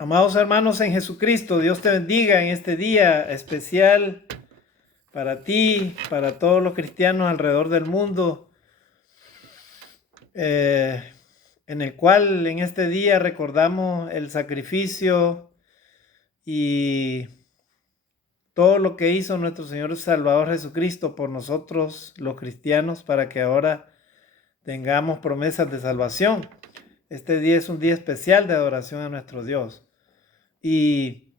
Amados hermanos en Jesucristo, Dios te bendiga en este día especial para ti, para todos los cristianos alrededor del mundo, eh, en el cual en este día recordamos el sacrificio y todo lo que hizo nuestro Señor y Salvador Jesucristo por nosotros los cristianos para que ahora tengamos promesas de salvación. Este día es un día especial de adoración a nuestro Dios. Y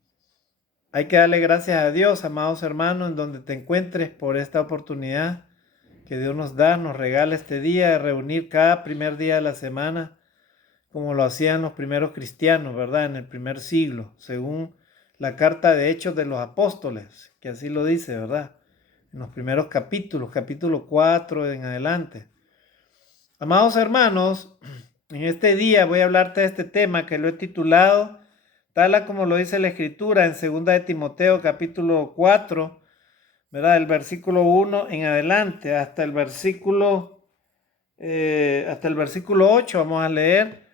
hay que darle gracias a Dios, amados hermanos, en donde te encuentres por esta oportunidad que Dios nos da, nos regala este día de reunir cada primer día de la semana, como lo hacían los primeros cristianos, ¿verdad? En el primer siglo, según la carta de Hechos de los Apóstoles, que así lo dice, ¿verdad? En los primeros capítulos, capítulo 4 en adelante. Amados hermanos, en este día voy a hablarte de este tema que lo he titulado tal como lo dice la Escritura en 2 de Timoteo capítulo 4, ¿verdad? El versículo 1 en adelante hasta el versículo 8 vamos a leer,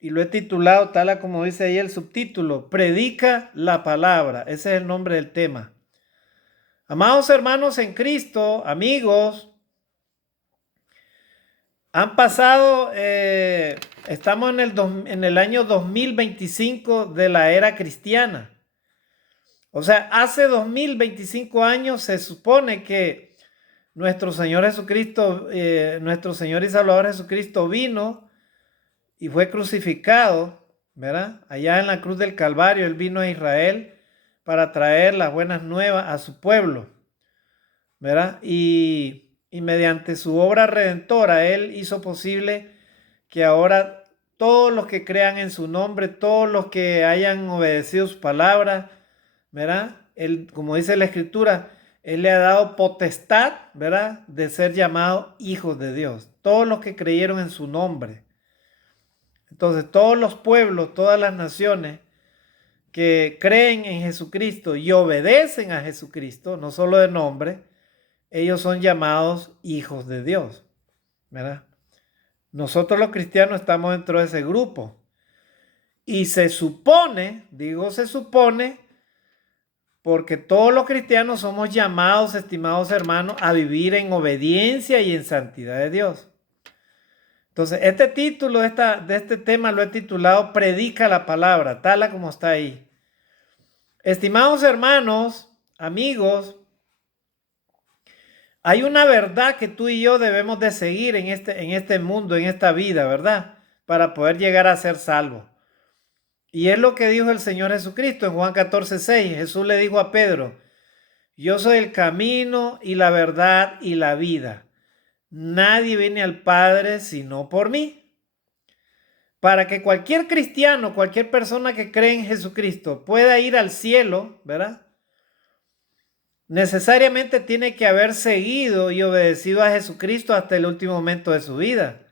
y lo he titulado tal como dice ahí el subtítulo: Predica la palabra. Ese es el nombre del tema. Amados hermanos en Cristo, amigos, han pasado, estamos en el año 2025 de la era cristiana. O sea, hace 2025 años se supone que nuestro Señor Jesucristo, nuestro Señor y Salvador Jesucristo vino y fue crucificado, ¿verdad? Allá en la cruz del Calvario, Él vino a Israel para traer las buenas nuevas a su pueblo, ¿verdad? Y mediante su obra redentora, Él hizo posible que ahora todos los que crean en su nombre, todos los que hayan obedecido su palabra, ¿verdad? Él, como dice la Escritura, Él le ha dado potestad, ¿verdad?, de ser llamados hijos de Dios. Todos los que creyeron en su nombre. Entonces, todos los pueblos, todas las naciones que creen en Jesucristo y obedecen a Jesucristo, no solo de nombre, ellos son llamados hijos de Dios, ¿verdad? Nosotros los cristianos estamos dentro de ese grupo. Y se supone, digo se supone, porque todos los cristianos somos llamados, estimados hermanos, a vivir en obediencia y en santidad de Dios. Entonces, este título de este tema lo he titulado Predica la palabra, tal como está ahí. Estimados hermanos, amigos, hay una verdad que tú y yo debemos de seguir en este mundo, en esta vida, ¿verdad? Para poder llegar a ser salvos. Y es lo que dijo el Señor Jesucristo en Juan 14:6. Jesús le dijo a Pedro: yo soy el camino y la verdad y la vida. Nadie viene al Padre sino por mí. Para que cualquier cristiano, cualquier persona que cree en Jesucristo pueda ir al cielo, ¿verdad? Necesariamente tiene que haber seguido y obedecido a Jesucristo hasta el último momento de su vida,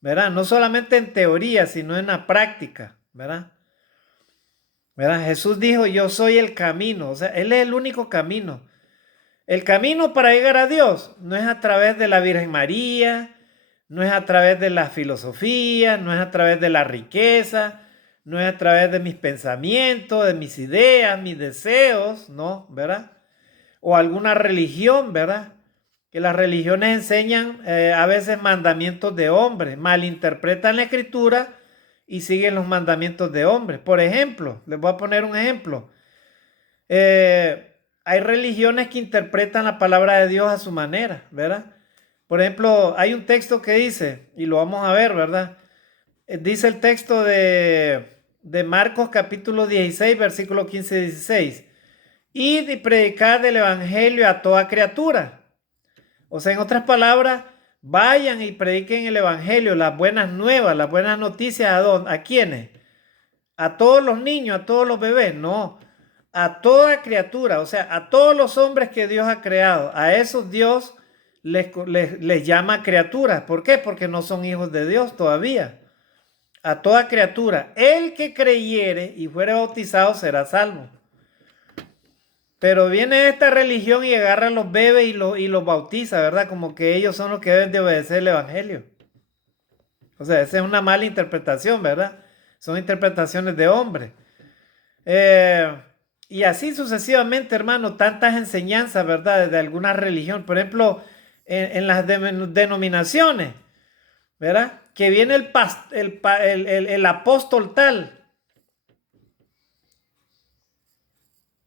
¿verdad? No solamente en teoría, sino en la práctica, ¿verdad? ¿Verdad? Jesús dijo: yo soy el camino, o sea, Él es el único camino. El camino para llegar a Dios no es a través de la Virgen María, no es a través de la filosofía, no es a través de la riqueza, no es a través de mis pensamientos, de mis ideas, mis deseos, ¿no? ¿Verdad? O alguna religión, ¿verdad? Que las religiones enseñan a veces mandamientos de hombres, malinterpretan la escritura y siguen los mandamientos de hombres. Por ejemplo, les voy a poner un ejemplo. Hay religiones que interpretan la palabra de Dios a su manera, ¿verdad? Por ejemplo, hay un texto que dice, y lo vamos a ver, ¿verdad? Dice el texto de Marcos capítulo 16, versículo 15 y 16. Id y predicad el evangelio a toda criatura. O sea, en otras palabras, vayan y prediquen el evangelio, las buenas nuevas, las buenas noticias. ¿A quiénes? ¿A todos los niños, a todos los bebés? No, a toda criatura, o sea, a todos los hombres que Dios ha creado. A esos Dios les llama criaturas. ¿Por qué? Porque no son hijos de Dios todavía. A toda criatura, el que creyere y fuere bautizado será salvo. Pero viene esta religión y agarra a los bebés y los bautiza, ¿verdad? Como que ellos son los que deben de obedecer el evangelio. O sea, esa es una mala interpretación, ¿verdad? Son interpretaciones de hombres. Eh, y así sucesivamente, hermano, tantas enseñanzas, ¿verdad? De alguna religión. Por ejemplo, en las denominaciones, ¿verdad? Que viene el apóstol tal.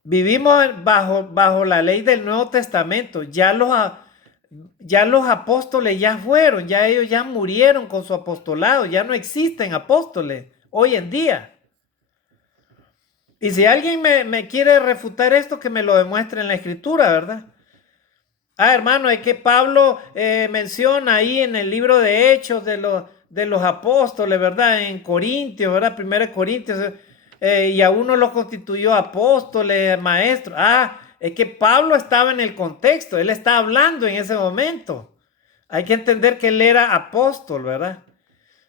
Vivimos bajo la ley del Nuevo Testamento. Ya los apóstoles ya fueron, ya ellos ya murieron con su apostolado, ya no existen apóstoles hoy en día. Y si alguien me quiere refutar esto, que me lo demuestre en la escritura, ¿verdad? Hermano, es que Pablo menciona ahí en el libro de Hechos de los apóstoles, ¿verdad? En Corintios, ¿verdad? Primero de Corintios, y a uno los constituyó apóstoles, maestros. Es que Pablo estaba en el contexto, él está hablando en ese momento. Hay que entender que él era apóstol, ¿verdad?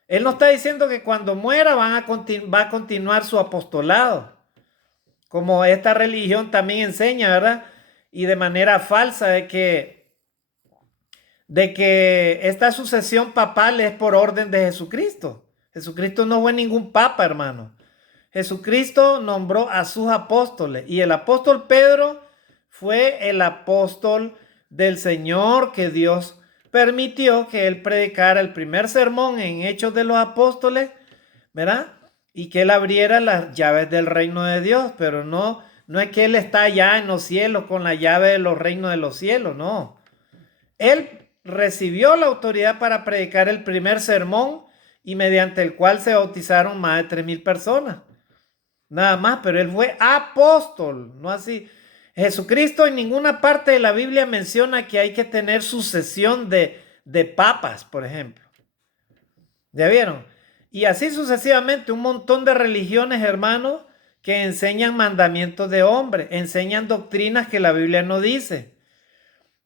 Él no está diciendo que cuando muera va a continuar su apostolado, como esta religión también enseña, ¿verdad? Y de manera falsa de que esta sucesión papal es por orden de Jesucristo. Jesucristo no fue ningún papa, hermano. Jesucristo nombró a sus apóstoles y el apóstol Pedro fue el apóstol del Señor, que Dios permitió que él predicara el primer sermón en Hechos de los Apóstoles, ¿verdad? Y que él abriera las llaves del reino de Dios, pero no es que él está allá en los cielos con la llave de los reinos de los cielos, no. Él recibió la autoridad para predicar el primer sermón y mediante el cual se bautizaron más de 3,000 personas. Nada más, pero él fue apóstol, no así. Jesucristo en ninguna parte de la Biblia menciona que hay que tener sucesión de papas, por ejemplo. ¿Ya vieron? Y así sucesivamente, un montón de religiones, hermanos, que enseñan mandamientos de hombre, enseñan doctrinas que la Biblia no dice.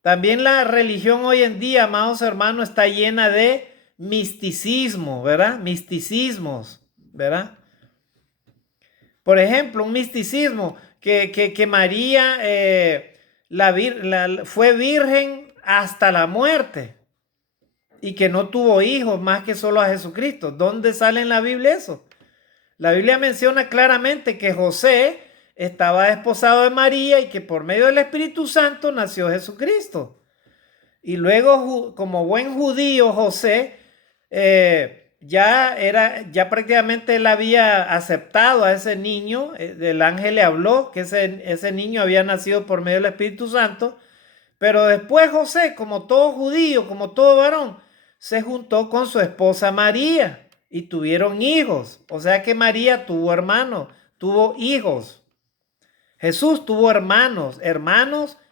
También la religión hoy en día, amados hermanos, está llena de misticismo, ¿verdad? Misticismos, ¿verdad? Por ejemplo, un misticismo que María fue virgen hasta la muerte y que no tuvo hijos más que solo a Jesucristo. ¿Dónde sale en la Biblia eso? La Biblia menciona claramente que José estaba desposado de María y que por medio del Espíritu Santo nació Jesucristo. Y luego, como buen judío, José ya prácticamente él había aceptado a ese niño. El ángel le habló que ese niño había nacido por medio del Espíritu Santo. Pero después José, como todo judío, como todo varón, se juntó con su esposa María y tuvieron hijos. O sea que María tuvo hermanos, tuvo hijos. Jesús tuvo hermanos,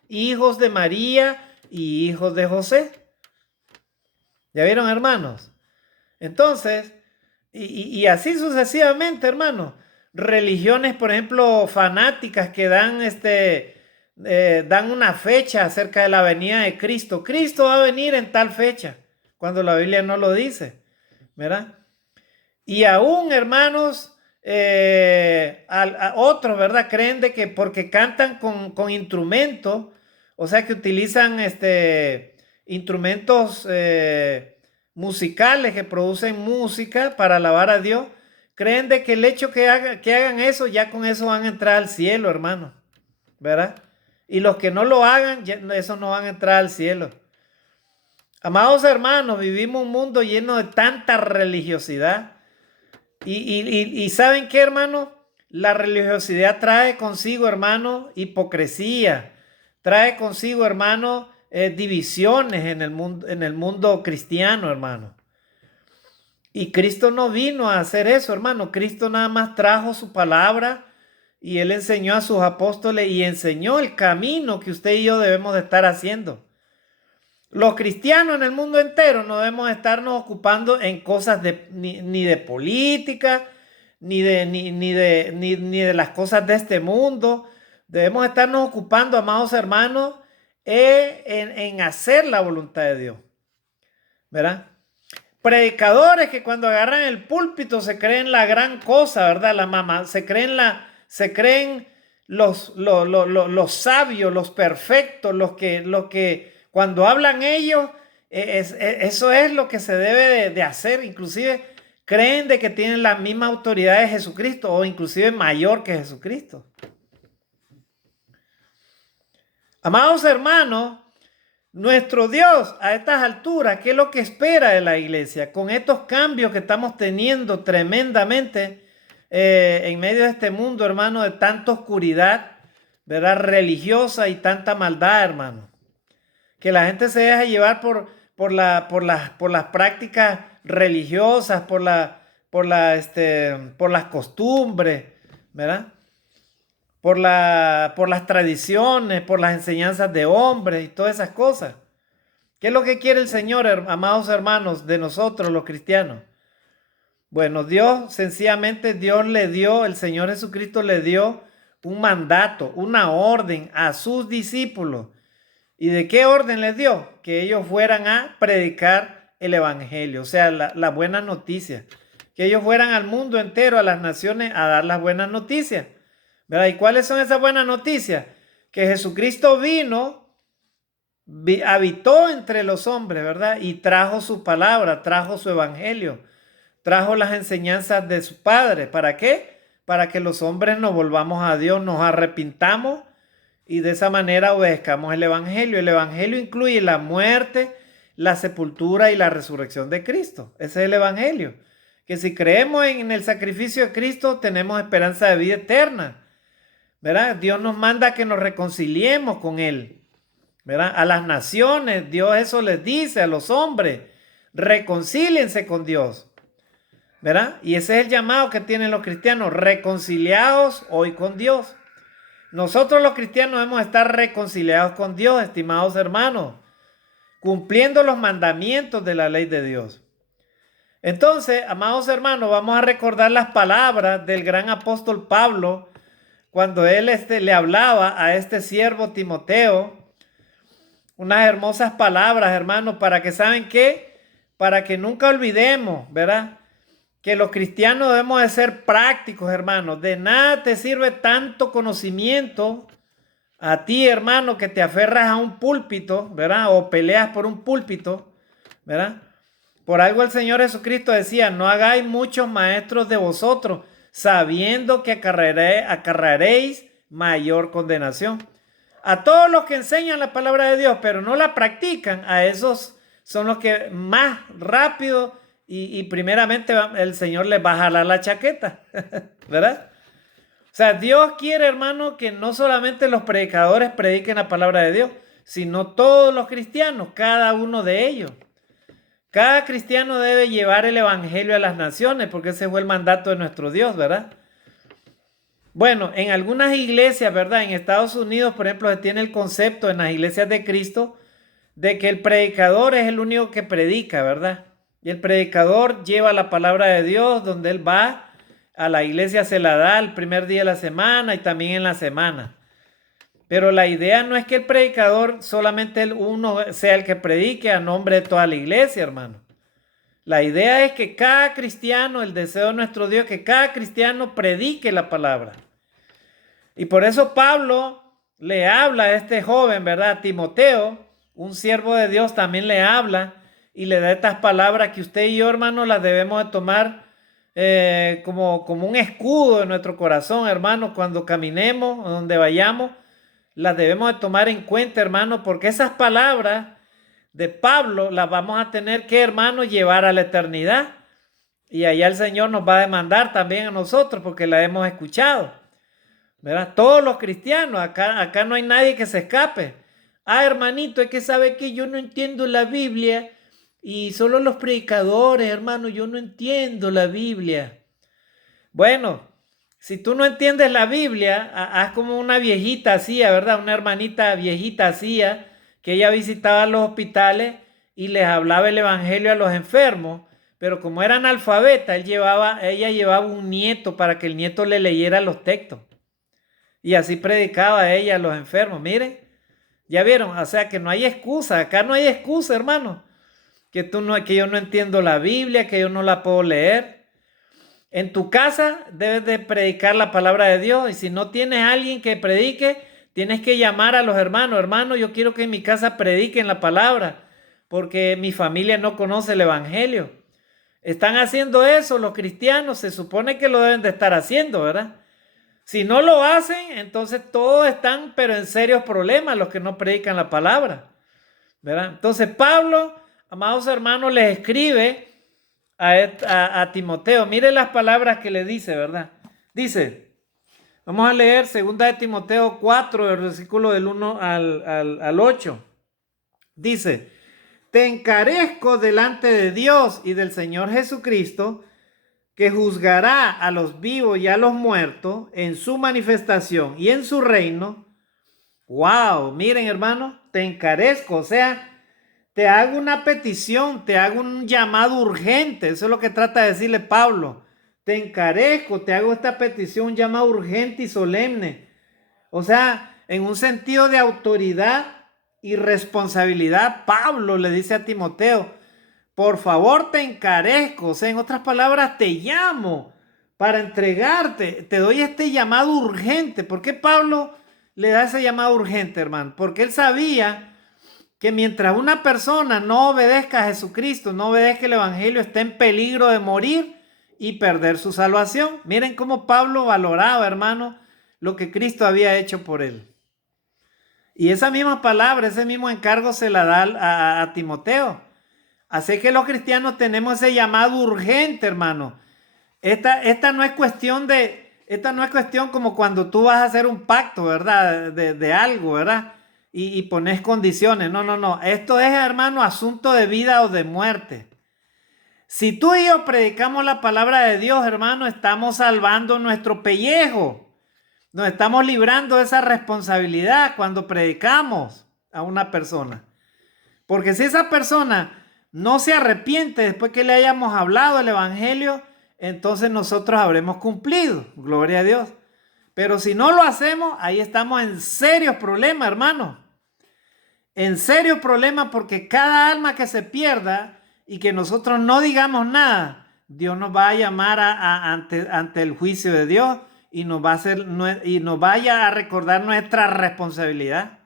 hijos de María y hijos de José. ¿Ya vieron, hermanos? Entonces, y así sucesivamente, hermanos. Religiones, por ejemplo, fanáticas que dan una fecha acerca de la venida de Cristo. Cristo va a venir en tal fecha, cuando la Biblia no lo dice, ¿verdad? Y aún, hermanos, a otros, ¿verdad? Creen de que porque cantan con instrumentos, o sea, que utilizan instrumentos musicales que producen música para alabar a Dios, creen de que el hecho que hagan eso, ya con eso van a entrar al cielo, hermano, ¿verdad? Y los que no lo hagan, esos no van a entrar al cielo. Amados hermanos, vivimos un mundo lleno de tanta religiosidad. Y ¿saben qué, hermano? La religiosidad trae consigo, hermano, hipocresía. Trae consigo, hermano, divisiones en el mundo cristiano, hermano. Y Cristo no vino a hacer eso, hermano. Cristo nada más trajo su palabra y él enseñó a sus apóstoles y enseñó el camino que usted y yo debemos de estar haciendo. Los cristianos en el mundo entero no debemos estarnos ocupando en cosas ni de política, ni de las cosas de este mundo. Debemos estarnos ocupando, amados hermanos, en hacer la voluntad de Dios, ¿verdad? Predicadores que cuando agarran el púlpito se creen la gran cosa, ¿verdad? La mamá, se creen los sabios, los perfectos, los que cuando hablan ellos, eso es lo que se debe de hacer. Inclusive creen de que tienen la misma autoridad de Jesucristo o inclusive mayor que Jesucristo. Amados hermanos, nuestro Dios a estas alturas, ¿qué es lo que espera de la iglesia? Con estos cambios que estamos teniendo tremendamente en medio de este mundo, hermano, de tanta oscuridad, ¿verdad? Religiosa y tanta maldad, hermano. Que la gente se deja llevar por las prácticas religiosas, por las costumbres, ¿verdad? Por las tradiciones, por las enseñanzas de hombres y todas esas cosas. ¿Qué es lo que quiere el Señor, amados hermanos, de nosotros los cristianos? Bueno, sencillamente Dios le dio, el Señor Jesucristo le dio un mandato, una orden a sus discípulos. ¿Y de qué orden les dio? Que ellos fueran a predicar el evangelio, o sea, la buena noticia. Que ellos fueran al mundo entero, a las naciones, a dar las buenas noticias. ¿Verdad? ¿Y cuáles son esas buenas noticias? Que Jesucristo vino, habitó entre los hombres, ¿verdad? Y trajo su palabra, trajo su evangelio, trajo las enseñanzas de su Padre. ¿Para qué? Para que los hombres nos volvamos a Dios, nos arrepintamos y de esa manera obedezcamos el evangelio. El evangelio incluye la muerte, la sepultura y la resurrección de Cristo. Ese es el evangelio. Que si creemos en el sacrificio de Cristo, tenemos esperanza de vida eterna. ¿Verdad? Dios nos manda que nos reconciliemos con Él. ¿Verdad? A las naciones, Dios eso les dice a los hombres, reconcíliense con Dios. ¿Verdad? Y ese es el llamado que tienen los cristianos, reconciliados hoy con Dios. Nosotros los cristianos debemos estar reconciliados con Dios, estimados hermanos, cumpliendo los mandamientos de la ley de Dios. Entonces, amados hermanos, vamos a recordar las palabras del gran apóstol Pablo cuando él le hablaba a este siervo Timoteo. Unas hermosas palabras, hermanos, para que, ¿saben qué? Para que nunca olvidemos, ¿verdad? Que los cristianos debemos de ser prácticos, hermanos. De nada te sirve tanto conocimiento a ti, hermano, que te aferras a un púlpito, ¿verdad? O peleas por un púlpito, ¿verdad? Por algo el Señor Jesucristo decía, no hagáis muchos maestros de vosotros, sabiendo que acarrearéis mayor condenación. A todos los que enseñan la palabra de Dios, pero no la practican, a esos son los que más rápido y primeramente el Señor les va a jalar la chaqueta, ¿verdad? O sea, Dios quiere, hermano, que no solamente los predicadores prediquen la palabra de Dios, sino todos los cristianos, cada uno de ellos. Cada cristiano debe llevar el evangelio a las naciones, porque ese fue el mandato de nuestro Dios, ¿verdad? Bueno, en algunas iglesias, ¿verdad? En Estados Unidos, por ejemplo, se tiene el concepto en las iglesias de Cristo de que el predicador es el único que predica, ¿verdad? Y el predicador lleva la palabra de Dios donde él va, a la iglesia se la da el primer día de la semana y también en la semana. Pero la idea no es que el predicador solamente uno sea el que predique a nombre de toda la iglesia, hermano. La idea es que cada cristiano, el deseo de nuestro Dios, que cada cristiano predique la palabra. Y por eso Pablo le habla a este joven, ¿verdad? Timoteo, un siervo de Dios, también le habla y le da estas palabras que usted y yo, hermano, las debemos de tomar como un escudo en nuestro corazón, hermano, cuando caminemos, donde vayamos, las debemos de tomar en cuenta, hermano, porque esas palabras de Pablo las vamos a tener que, hermano, llevar a la eternidad. Y allá el Señor nos va a demandar también a nosotros porque la hemos escuchado. ¿Verdad? Todos los cristianos, acá no hay nadie que se escape. Ah, hermanito, es que sabe que yo no entiendo la Biblia y solo los predicadores, hermano, yo no entiendo la Biblia. Bueno, si tú no entiendes la Biblia, haz como una viejita hacía, ¿verdad? Una hermanita viejita hacía, que ella visitaba los hospitales y les hablaba el evangelio a los enfermos, pero como era analfabeta, ella llevaba un nieto para que el nieto le leyera los textos. Y así predicaba ella a los enfermos. Miren, ya vieron, o sea que no hay excusa, acá no hay excusa, hermano. Que yo no entiendo la Biblia, que yo no la puedo leer. En tu casa debes de predicar la palabra de Dios, y si no tienes a alguien que predique, tienes que llamar a los hermanos. Hermano, yo quiero que en mi casa prediquen la palabra, porque mi familia no conoce el evangelio. están haciendo eso los cristianos, se supone que lo deben de estar haciendo, ¿verdad? Si no lo hacen, entonces todos están, pero en serios problemas, los que no predican la palabra, ¿verdad? Entonces Pablo, amados hermanos, les escribe a Timoteo. Mire las palabras que le dice, ¿verdad? Dice, vamos a leer 2 de Timoteo 4, el versículo del 1 al 8. Dice, te encarezco delante de Dios y del Señor Jesucristo, que juzgará a los vivos y a los muertos en su manifestación y en su reino. Wow, miren hermano, te encarezco, o sea, te hago una petición, te hago un llamado urgente. Eso es lo que trata de decirle Pablo. Te encarezco, te hago esta petición, un llamado urgente y solemne. O sea, en un sentido de autoridad y responsabilidad, Pablo le dice a Timoteo, por favor te encarezco, o sea, en otras palabras, te llamo para entregarte, te doy este llamado urgente. ¿Por qué Pablo le da ese llamado urgente, hermano? Porque él sabía que mientras una persona no obedezca a Jesucristo, no obedezca el Evangelio, está en peligro de morir y perder su salvación. Miren cómo Pablo valoraba, hermano, lo que Cristo había hecho por él. Y esa misma palabra, ese mismo encargo se la da a Timoteo. Así que los cristianos tenemos ese llamado urgente, hermano. Esta no es cuestión como cuando tú vas a hacer un pacto, ¿verdad? De algo, ¿verdad? Y pones condiciones. No, no, no. Esto es, hermano, asunto de vida o de muerte. Si tú y yo predicamos la palabra de Dios, hermano, estamos salvando nuestro pellejo. Nos estamos librando de esa responsabilidad cuando predicamos a una persona. Porque si esa persona no se arrepiente después que le hayamos hablado el evangelio, entonces nosotros habremos cumplido. Gloria a Dios. Pero si no lo hacemos, ahí estamos en serios problemas, hermano. En serios problemas, porque cada alma que se pierda y que nosotros no digamos nada, Dios nos va a llamar ante el juicio de Dios y nos vaya a recordar nuestra responsabilidad,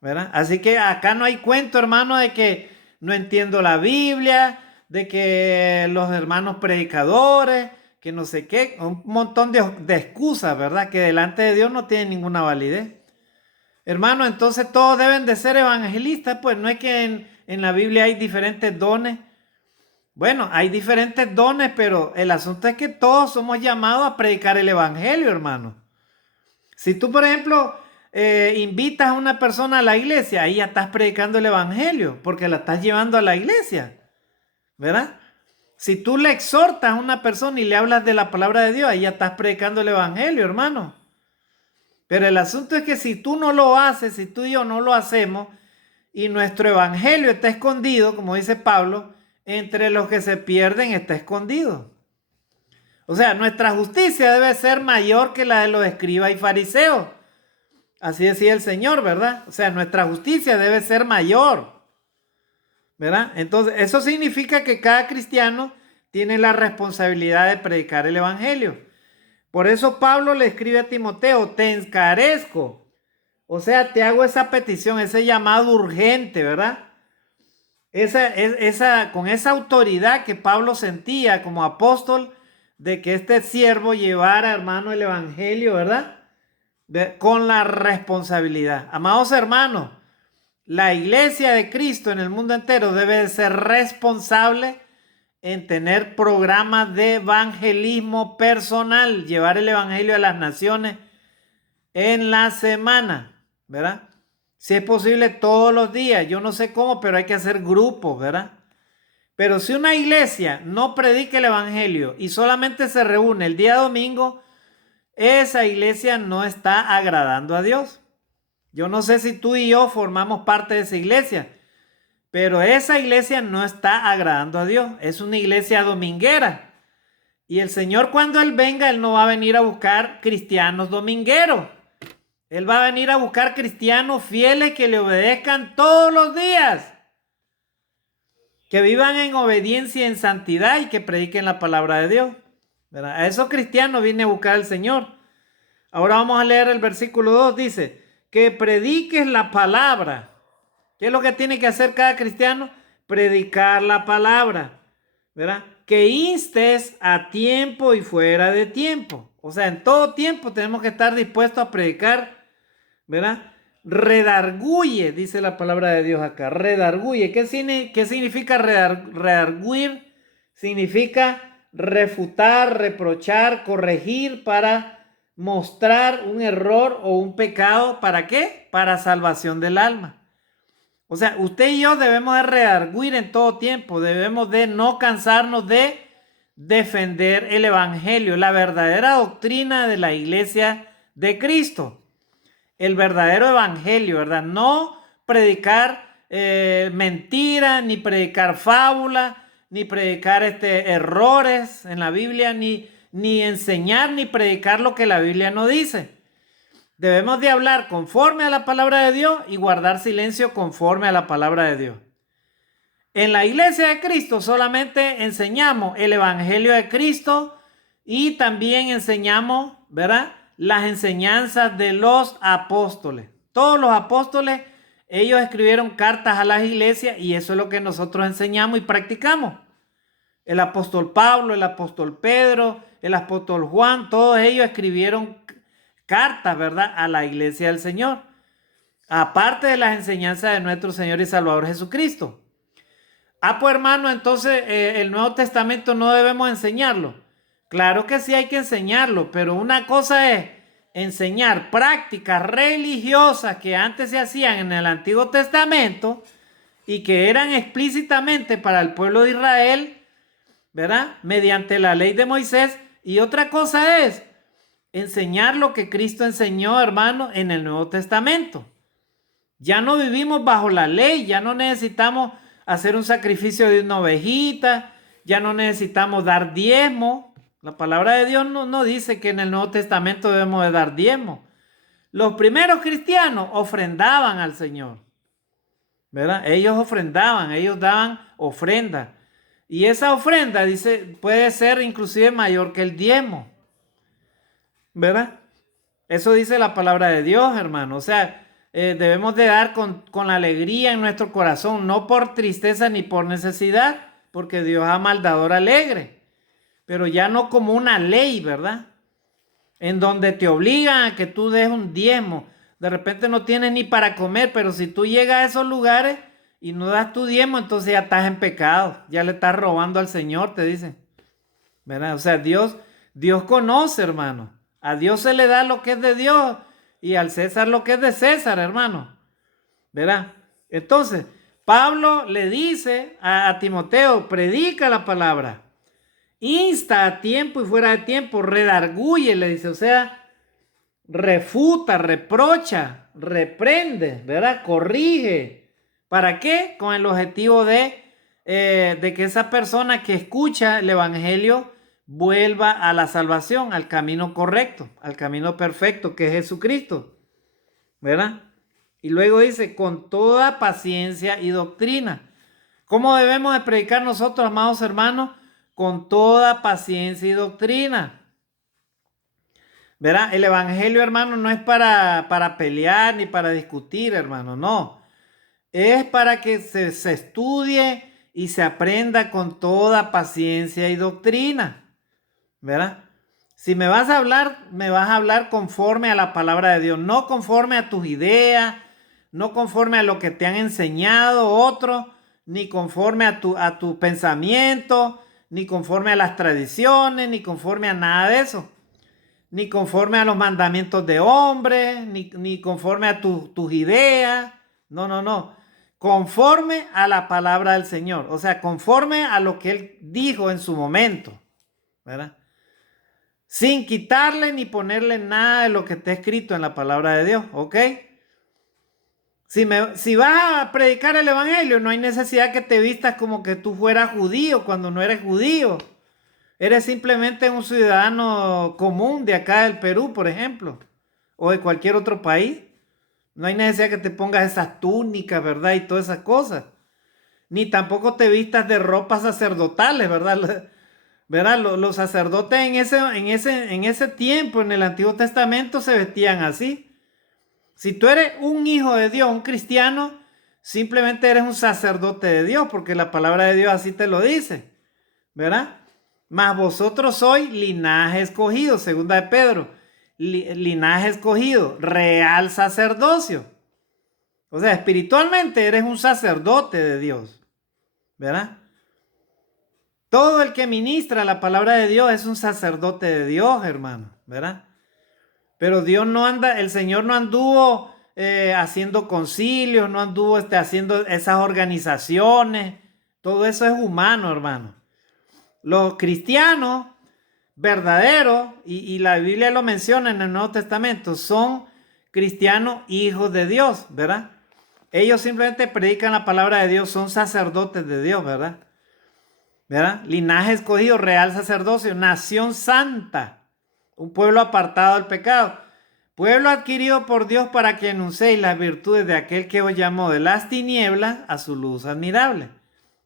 ¿verdad? Así que acá no hay cuento, hermano, de que no entiendo la Biblia, de que los hermanos predicadores, que no sé qué, un montón de excusas, ¿verdad? Que delante de Dios no tienen ninguna validez. Hermano, entonces todos deben de ser evangelistas, pues no es que en la Biblia hay diferentes dones. Bueno, hay diferentes dones, pero el asunto es que todos somos llamados a predicar el evangelio, hermano. Si tú, por ejemplo, invitas a una persona a la iglesia, ahí ya estás predicando el evangelio, porque la estás llevando a la iglesia, ¿verdad? Si tú le exhortas a una persona y le hablas de la palabra de Dios, ahí ya estás predicando el evangelio, hermano. Pero el asunto es que si tú no lo haces, si tú y yo no lo hacemos, y nuestro evangelio está escondido, como dice Pablo, entre los que se pierden está escondido. O sea, nuestra justicia debe ser mayor que la de los escribas y fariseos. Así decía el Señor, ¿verdad? O sea, nuestra justicia debe ser mayor, ¿verdad? Entonces, eso significa que cada cristiano tiene la responsabilidad de predicar el evangelio. Por eso Pablo le escribe a Timoteo, te encarezco. O sea, te hago esa petición, ese llamado urgente, ¿verdad? Con esa autoridad que Pablo sentía como apóstol de que este siervo llevara, hermano, el evangelio, ¿verdad? Con la responsabilidad. Amados hermanos, la iglesia de Cristo en el mundo entero debe ser responsable en tener programas de evangelismo personal, llevar el evangelio a las naciones en la semana, ¿verdad? Si es posible todos los días, yo no sé cómo, pero hay que hacer grupos, ¿verdad? Pero si una iglesia no predica el evangelio y solamente se reúne el día domingo, esa iglesia no está agradando a Dios. Yo no sé si tú y yo formamos parte de esa iglesia, pero esa iglesia no está agradando a Dios. Es una iglesia dominguera. Y el Señor, cuando Él venga, Él no va a venir a buscar cristianos domingueros. Él va a venir a buscar cristianos fieles que le obedezcan todos los días. Que vivan en obediencia y en santidad y que prediquen la palabra de Dios, ¿verdad? A esos cristianos viene a buscar el Señor. Ahora vamos a leer el versículo 2. Dice, que prediques la palabra. ¿Qué es lo que tiene que hacer cada cristiano? Predicar la palabra, ¿verdad? que instes a tiempo y fuera de tiempo. O sea, en todo tiempo tenemos que estar dispuestos a predicar, ¿verdad? Redarguye, dice la palabra de Dios acá, redarguye. ¿Qué significa redarguir? Significa refutar, reprochar, corregir para mostrar un error o un pecado. ¿Para qué? Para salvación del alma. O sea, usted y yo debemos de redarguir en todo tiempo, debemos de no cansarnos de defender el evangelio, la verdadera doctrina de la iglesia de Cristo, el verdadero evangelio, ¿verdad? No predicar mentira, ni predicar fábula, ni predicar errores en la Biblia, ni enseñar, ni predicar lo que la Biblia no dice. Debemos de hablar conforme a la palabra de Dios y guardar silencio conforme a la palabra de Dios. En la iglesia de Cristo solamente enseñamos el evangelio de Cristo y también enseñamos, ¿verdad?, las enseñanzas de los apóstoles. Todos los apóstoles, ellos escribieron cartas a las iglesias y eso es lo que nosotros enseñamos y practicamos. El apóstol Pablo, el apóstol Pedro, el apóstol Juan, todos ellos escribieron cartas, ¿verdad?, a la iglesia del Señor, aparte de las enseñanzas de nuestro Señor y Salvador Jesucristo. Pues hermano, entonces el Nuevo Testamento no debemos enseñarlo. Claro que sí hay que enseñarlo, pero una cosa es enseñar prácticas religiosas que antes se hacían en el Antiguo Testamento y que eran explícitamente para el pueblo de Israel, ¿verdad?, mediante la ley de Moisés. Y otra cosa es enseñar lo que Cristo enseñó, hermano, en el Nuevo Testamento. Ya no vivimos bajo la ley, ya no necesitamos hacer un sacrificio de una ovejita, ya no necesitamos dar diezmo. La palabra de Dios no dice que en el Nuevo Testamento debemos de dar diezmo. Los primeros cristianos ofrendaban al Señor, ¿verdad? Ellos ofrendaban, ellos daban ofrenda. Y esa ofrenda, dice, puede ser inclusive mayor que el diezmo, ¿verdad? Eso dice la palabra de Dios, hermano. O sea, debemos de dar con alegría en nuestro corazón, no por tristeza ni por necesidad, porque Dios ama al dador alegre, pero ya no como una ley, ¿verdad?, en donde te obligan a que tú des un diezmo. De repente no tienes ni para comer, pero si tú llegas a esos lugares y no das tu diezmo, entonces ya estás en pecado, ya le estás robando al Señor, te dicen, ¿verdad? O sea, Dios conoce, hermano. A Dios se le da lo que es de Dios y al César lo que es de César, hermano, ¿verdad? Entonces, Pablo le dice a Timoteo, predica la palabra, insta a tiempo y fuera de tiempo, redarguye, le dice, o sea, refuta, reprocha, reprende, ¿verdad? Corrige. ¿Para qué? Con el objetivo de que esa persona que escucha el evangelio vuelva a la salvación, al camino correcto, al camino perfecto que es Jesucristo, ¿verdad? Y luego dice, con toda paciencia y doctrina. ¿Cómo debemos de predicar nosotros, amados hermanos? Con toda paciencia y doctrina, ¿verdad? El evangelio, hermano, no es para pelear ni para discutir, hermano, no. Es para que se estudie y se aprenda con toda paciencia y doctrina, ¿verdad? Si me vas a hablar conforme a la palabra de Dios, no conforme a tus ideas, no conforme a lo que te han enseñado otros, ni conforme a tu pensamiento, ni conforme a las tradiciones, ni conforme a nada de eso, ni conforme a los mandamientos de hombres, ni conforme a tus ideas, no, conforme a la palabra del Señor, o sea, conforme a lo que Él dijo en su momento, ¿verdad? Sin quitarle ni ponerle nada de lo que está escrito en la palabra de Dios, ¿ok? Si vas a predicar el evangelio, no hay necesidad que te vistas como que tú fueras judío cuando no eres judío. Eres simplemente un ciudadano común de acá del Perú, por ejemplo, o de cualquier otro país. No hay necesidad que te pongas esas túnicas, ¿verdad? Y todas esas cosas. Ni tampoco te vistas de ropas sacerdotales, ¿verdad? ¿Verdad? Los sacerdotes en ese tiempo, en el Antiguo Testamento, se vestían así. Si tú eres un hijo de Dios, un cristiano, simplemente eres un sacerdote de Dios, porque la palabra de Dios así te lo dice, ¿verdad? Mas vosotros sois linaje escogido, segunda de Pedro, linaje escogido, real sacerdocio. O sea, espiritualmente eres un sacerdote de Dios, ¿verdad? Todo el que ministra la palabra de Dios es un sacerdote de Dios, hermano, ¿verdad? Pero Dios no anda, el Señor no anduvo haciendo concilios, no anduvo haciendo esas organizaciones. Todo eso es humano, hermano. Los cristianos verdaderos, y la Biblia lo menciona en el Nuevo Testamento, son cristianos hijos de Dios, ¿verdad? Ellos simplemente predican la palabra de Dios, son sacerdotes de Dios, ¿verdad? ¿Verdad? Linaje escogido, real sacerdocio, nación santa, un pueblo apartado del pecado, pueblo adquirido por Dios para que anunciéis las virtudes de aquel que os llamó de las tinieblas a su luz admirable.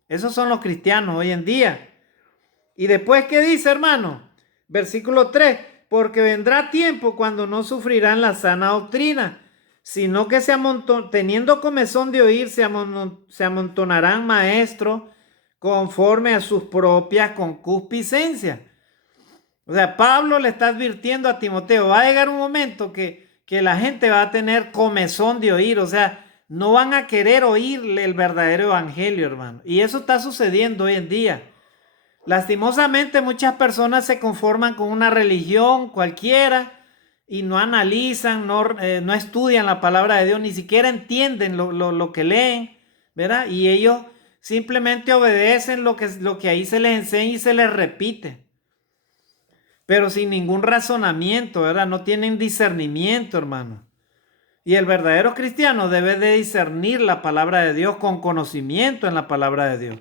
Esos son los cristianos hoy en día. Y después, ¿qué dice, hermano? Versículo 3, porque vendrá tiempo cuando no sufrirán la sana doctrina, sino que teniendo comezón de oír, se amontonarán maestros conforme a sus propias concupiscencias. O sea, Pablo le está advirtiendo a Timoteo, va a llegar un momento que la gente va a tener comezón de oír, o sea, no van a querer oírle el verdadero evangelio, hermano. Y eso está sucediendo hoy en día. Lastimosamente muchas personas se conforman con una religión cualquiera y no analizan, no estudian la palabra de Dios, ni siquiera entienden lo que leen, ¿verdad? Y ellos simplemente obedecen lo que ahí se les enseña y se les repite, pero sin ningún razonamiento, ¿verdad? No tienen discernimiento, hermano. Y el verdadero cristiano debe de discernir la palabra de Dios con conocimiento en la palabra de Dios.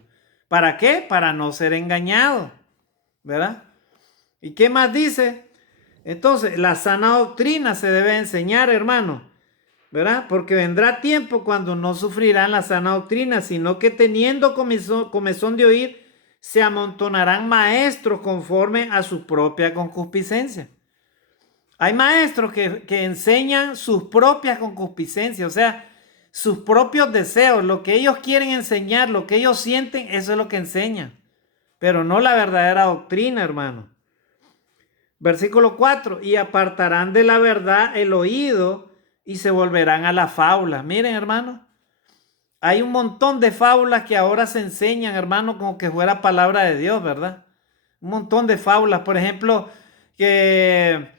¿Para qué? Para no ser engañado, ¿verdad? ¿Y qué más dice? Entonces, la sana doctrina se debe enseñar, hermano, ¿verdad? Porque vendrá tiempo cuando no sufrirán la sana doctrina, sino que teniendo comezón de oír, se amontonarán maestros conforme a su propia concupiscencia. Hay maestros que enseñan sus propias concupiscencias, o sea, sus propios deseos, lo que ellos quieren enseñar, lo que ellos sienten, eso es lo que enseñan, pero no la verdadera doctrina, hermano. Versículo 4, y apartarán de la verdad el oído y se volverán a la fábula. Miren, hermano, hay un montón de fábulas que ahora se enseñan, hermano, como que fuera palabra de Dios, ¿verdad? Un montón de fábulas, por ejemplo, que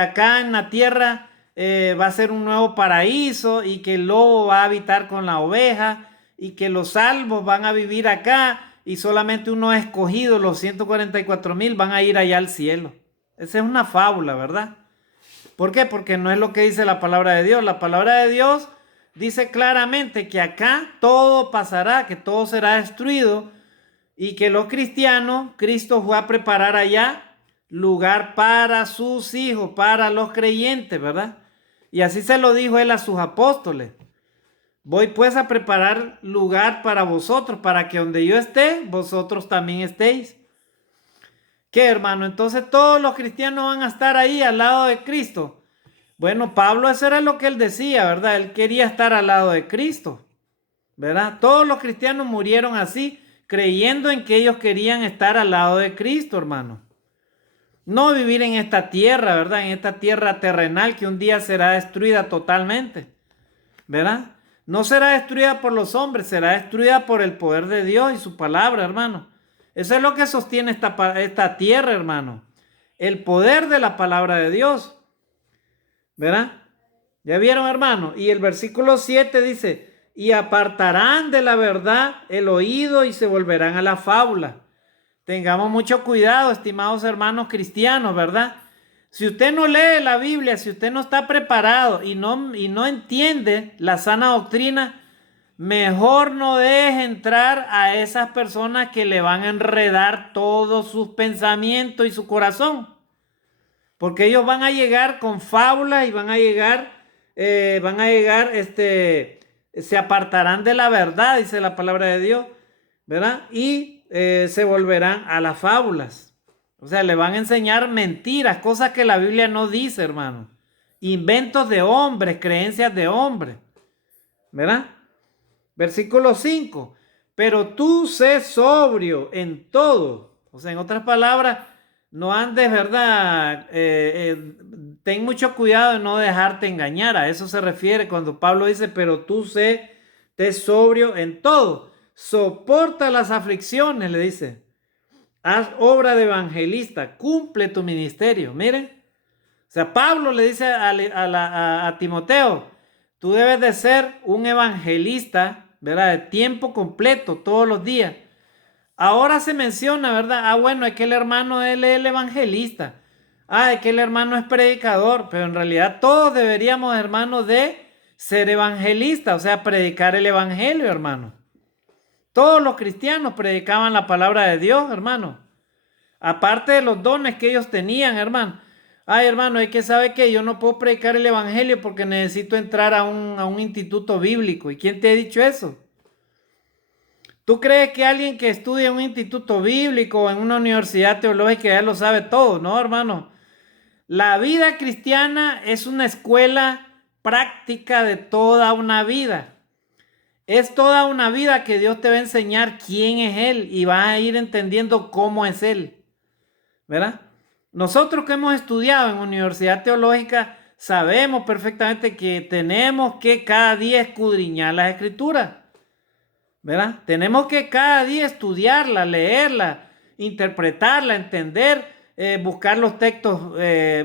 acá en la tierra va a ser un nuevo paraíso y que el lobo va a habitar con la oveja y que los salvos van a vivir acá y solamente unos escogidos, los 144,000, van a ir allá al cielo. Esa es una fábula, ¿verdad? ¿Por qué? Porque no es lo que dice la palabra de Dios. La palabra de Dios dice claramente que acá todo pasará, que todo será destruido y que los cristianos, Cristo fue a preparar allá lugar para sus hijos, para los creyentes, ¿verdad? Y así se lo dijo él a sus apóstoles. Voy pues a preparar lugar para vosotros, para que donde yo esté, vosotros también estéis. ¿Qué, hermano? Entonces todos los cristianos van a estar ahí al lado de Cristo. Bueno, Pablo, eso era lo que él decía, ¿verdad? Él quería estar al lado de Cristo, ¿verdad? Todos los cristianos murieron así, creyendo en que ellos querían estar al lado de Cristo, hermano. No vivir en esta tierra, ¿verdad? En esta tierra terrenal que un día será destruida totalmente, ¿verdad? No será destruida por los hombres, será destruida por el poder de Dios y su palabra, hermano. Eso es lo que sostiene esta tierra, hermano. El poder de la palabra de Dios, ¿verdad? ¿Ya vieron, hermano? Y el versículo 7 dice, y apartarán de la verdad el oído y se volverán a la fábula. Tengamos mucho cuidado, estimados hermanos cristianos, ¿verdad? Si usted no lee la Biblia, si usted no está preparado y no entiende la sana doctrina, mejor no deje entrar a esas personas que le van a enredar todos sus pensamientos y su corazón. Porque ellos van a llegar con fábulas y se apartarán de la verdad, dice la palabra de Dios, ¿verdad? Y se volverán a las fábulas. O sea, le van a enseñar mentiras, cosas que la Biblia no dice, hermano. Inventos de hombres, creencias de hombres, ¿verdad? Versículo 5. Pero tú sé sobrio en todo. O sea, en otras palabras, no andes, ¿verdad? Ten mucho cuidado de no dejarte engañar. A eso se refiere cuando Pablo dice, pero tú té sobrio en todo. Soporta las aflicciones, le dice. Haz obra de evangelista, cumple tu ministerio. Miren. O sea, Pablo le dice a Timoteo, tú debes de ser un evangelista, ¿verdad? De tiempo completo, todos los días. Ahora se menciona, ¿verdad? Bueno, es que el hermano, él es el evangelista. Es que el hermano es predicador, pero en realidad todos deberíamos, hermanos, de ser evangelistas, o sea, predicar el evangelio, hermano. Todos los cristianos predicaban la palabra de Dios, hermano. Aparte de los dones que ellos tenían, hermano. Hermano, hay que saber que yo no puedo predicar el evangelio porque necesito entrar a un instituto bíblico. ¿Y quién te ha dicho eso? ¿Tú crees que alguien que estudia en un instituto bíblico o en una universidad teológica ya lo sabe todo? No, hermano. La vida cristiana es una escuela práctica de toda una vida. Es toda una vida que Dios te va a enseñar quién es Él y vas a ir entendiendo cómo es Él. ¿Verdad? Nosotros que hemos estudiado en universidad teológica sabemos perfectamente que tenemos que cada día escudriñar las escrituras, ¿verdad? Tenemos que cada día estudiarla, leerla, interpretarla, entender, buscar los textos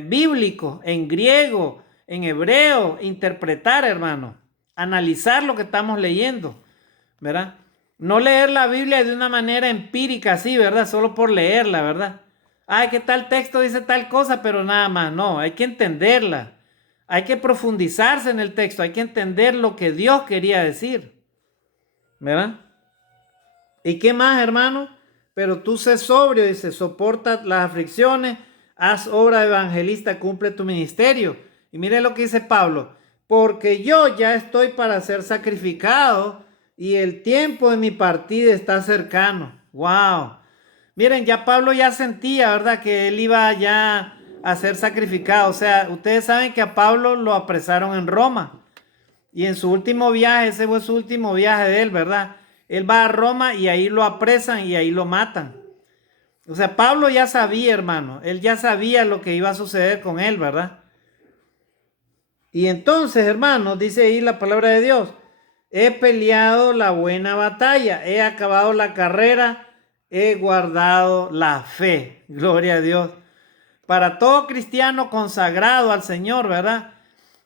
bíblicos en griego, en hebreo, interpretar, hermano, analizar lo que estamos leyendo, ¿verdad? No leer la Biblia de una manera empírica así, ¿verdad? Solo por leerla, ¿verdad? Que tal texto dice tal cosa, pero nada más. No, hay que entenderla. Hay que profundizarse en el texto. Hay que entender lo que Dios quería decir. ¿Verdad? ¿Y qué más, hermano? Pero tú sé sobrio, dice, soporta las aflicciones, haz obra de evangelista, cumple tu ministerio. Y mire lo que dice Pablo. Porque yo ya estoy para ser sacrificado y el tiempo de mi partida está cercano. ¡Wow! Miren, ya Pablo ya sentía, ¿verdad? Que él iba ya a ser sacrificado. O sea, ustedes saben que a Pablo lo apresaron en Roma. Y en su último viaje, ese fue su último viaje de él, ¿verdad? Él va a Roma y ahí lo apresan y ahí lo matan. O sea, Pablo ya sabía, hermano. Él ya sabía lo que iba a suceder con él, ¿verdad? Y entonces, hermano, dice ahí la palabra de Dios. He peleado la buena batalla. He acabado la carrera. He guardado la fe. Gloria a Dios. Para todo cristiano consagrado al Señor, ¿verdad?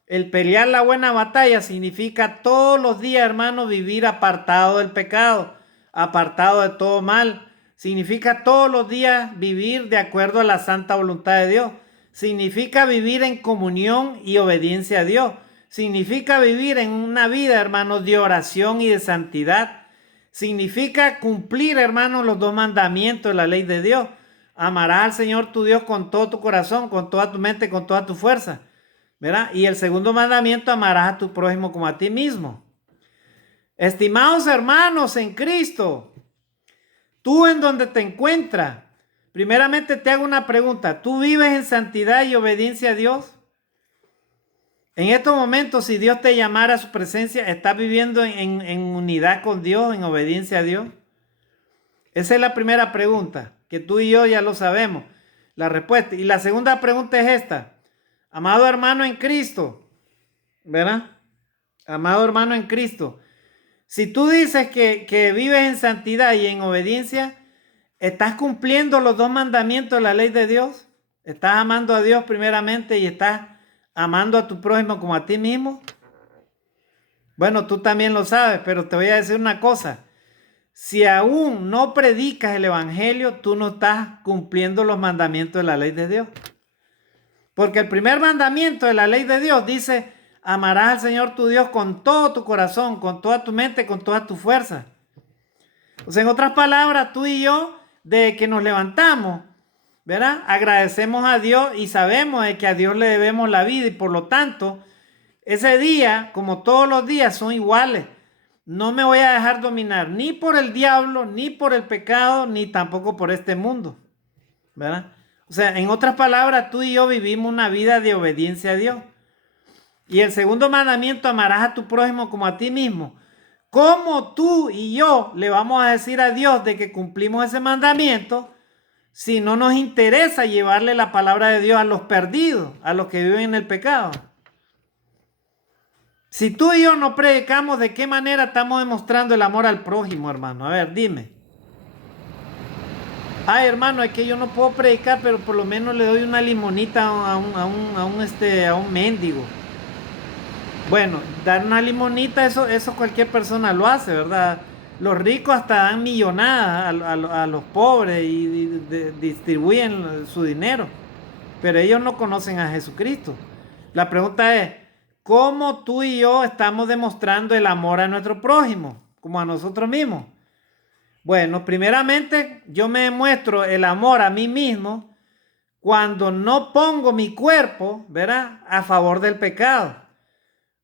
El pelear la buena batalla significa todos los días, hermano, vivir apartado del pecado, apartado de todo mal. Significa todos los días vivir de acuerdo a la santa voluntad de Dios. Significa vivir en comunión y obediencia a Dios. Significa vivir en una vida, hermanos, de oración y de santidad. Significa cumplir, hermanos, los 2 mandamientos de la ley de Dios. Amarás al Señor tu Dios con todo tu corazón, con toda tu mente, con toda tu fuerza. ¿Verdad? Y el segundo mandamiento, amarás a tu prójimo como a ti mismo. Estimados hermanos en Cristo, tú en donde te encuentras, primeramente te hago una pregunta. ¿Tú vives en santidad y obediencia a Dios? En estos momentos, si Dios te llamara a su presencia, ¿estás viviendo en unidad con Dios, en obediencia a Dios? Esa es la primera pregunta, que tú y yo ya lo sabemos, la respuesta. Y la segunda pregunta es esta. Amado hermano en Cristo, ¿verdad? Amado hermano en Cristo, si tú dices que vives en santidad y en obediencia, ¿estás cumpliendo los 2 mandamientos de la ley de Dios? ¿Estás amando a Dios primeramente y estás amando a tu prójimo como a ti mismo? Bueno, tú también lo sabes, pero te voy a decir una cosa. Si aún no predicas el evangelio, tú no estás cumpliendo los mandamientos de la ley de Dios. Porque el primer mandamiento de la ley de Dios dice, amarás al Señor tu Dios con todo tu corazón, con toda tu mente, con toda tu fuerza. O sea, en otras palabras, tú y yo, de que nos levantamos, ¿verdad? Agradecemos a Dios y sabemos de que a Dios le debemos la vida y por lo tanto, ese día, como todos los días, son iguales. No me voy a dejar dominar ni por el diablo, ni por el pecado, ni tampoco por este mundo, ¿verdad? O sea, en otras palabras, tú y yo vivimos una vida de obediencia a Dios. Y el segundo mandamiento, amarás a tu prójimo como a ti mismo. ¿Cómo tú y yo le vamos a decir a Dios de que cumplimos ese mandamiento si no nos interesa llevarle la palabra de Dios a los perdidos, a los que viven en el pecado? Si tú y yo no predicamos, ¿de qué manera estamos demostrando el amor al prójimo, hermano? A ver, dime. Ay, hermano, es que yo no puedo predicar, pero por lo menos le doy una limonita a un mendigo. Bueno, dar una limonita, eso cualquier persona lo hace, ¿verdad? Los ricos hasta dan millonadas a los pobres y distribuyen su dinero, pero ellos no conocen a Jesucristo. La pregunta es, ¿cómo tú y yo estamos demostrando el amor a nuestro prójimo, como a nosotros mismos? Bueno, primeramente yo me demuestro el amor a mí mismo cuando no pongo mi cuerpo, ¿verdad?, a favor del pecado.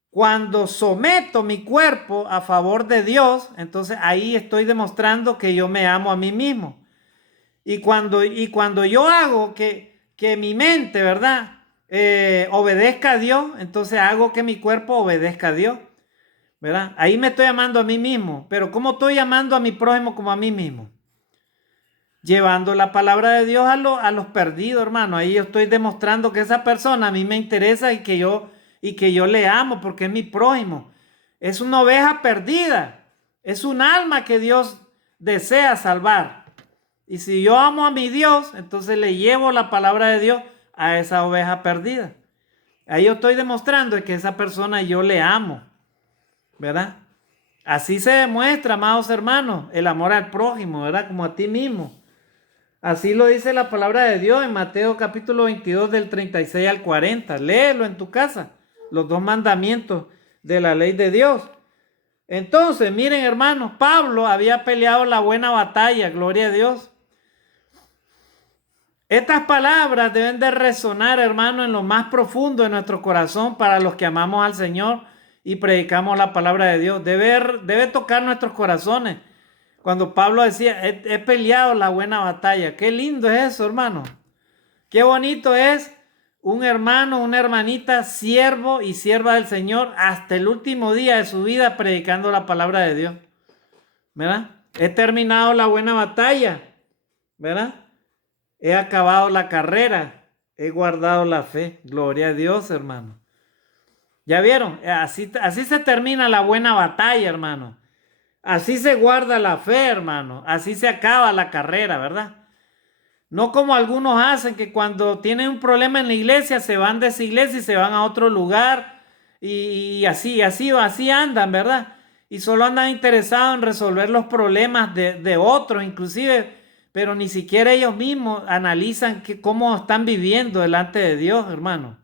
Cuando someto mi cuerpo a favor de Dios, entonces ahí estoy demostrando que yo me amo a mí mismo. Y cuando yo hago que mi mente, ¿verdad?, obedezca a Dios, entonces hago que mi cuerpo obedezca a Dios, ¿verdad? Ahí me estoy amando a mí mismo. Pero ¿cómo estoy amando a mi prójimo como a mí mismo? Llevando la palabra de Dios a los perdidos, hermano. Ahí yo estoy demostrando que esa persona a mí me interesa y que yo le amo porque es mi prójimo. Es una oveja perdida. Es un alma que Dios desea salvar. Y si yo amo a mi Dios, entonces le llevo la palabra de Dios a esa oveja perdida. Ahí yo estoy demostrando que esa persona yo le amo, ¿verdad? Así se demuestra, amados hermanos, el amor al prójimo, ¿verdad? Como a ti mismo. Así lo dice la palabra de Dios en Mateo capítulo 22 del 36 al 40. Léelo en tu casa, los 2 mandamientos de la ley de Dios. Entonces, miren hermanos, Pablo había peleado la buena batalla, gloria a Dios. Estas palabras deben de resonar, hermano, en lo más profundo de nuestro corazón para los que amamos al Señor y predicamos la palabra de Dios. Debe tocar nuestros corazones. Cuando Pablo decía, he peleado la buena batalla. Qué lindo es eso, hermano. Qué bonito es un hermano, una hermanita, siervo y sierva del Señor hasta el último día de su vida predicando la palabra de Dios. ¿Verdad? He terminado la buena batalla. ¿Verdad? He acabado la carrera. He guardado la fe. Gloria a Dios, hermano. ¿Ya vieron? Así se termina la buena batalla, hermano. Así se guarda la fe, hermano. Así se acaba la carrera, ¿verdad? No como algunos hacen, que cuando tienen un problema en la iglesia se van de esa iglesia y se van a otro lugar y así andan, ¿verdad? Y solo andan interesados en resolver los problemas de otros, inclusive, pero ni siquiera ellos mismos analizan cómo están viviendo delante de Dios, hermano.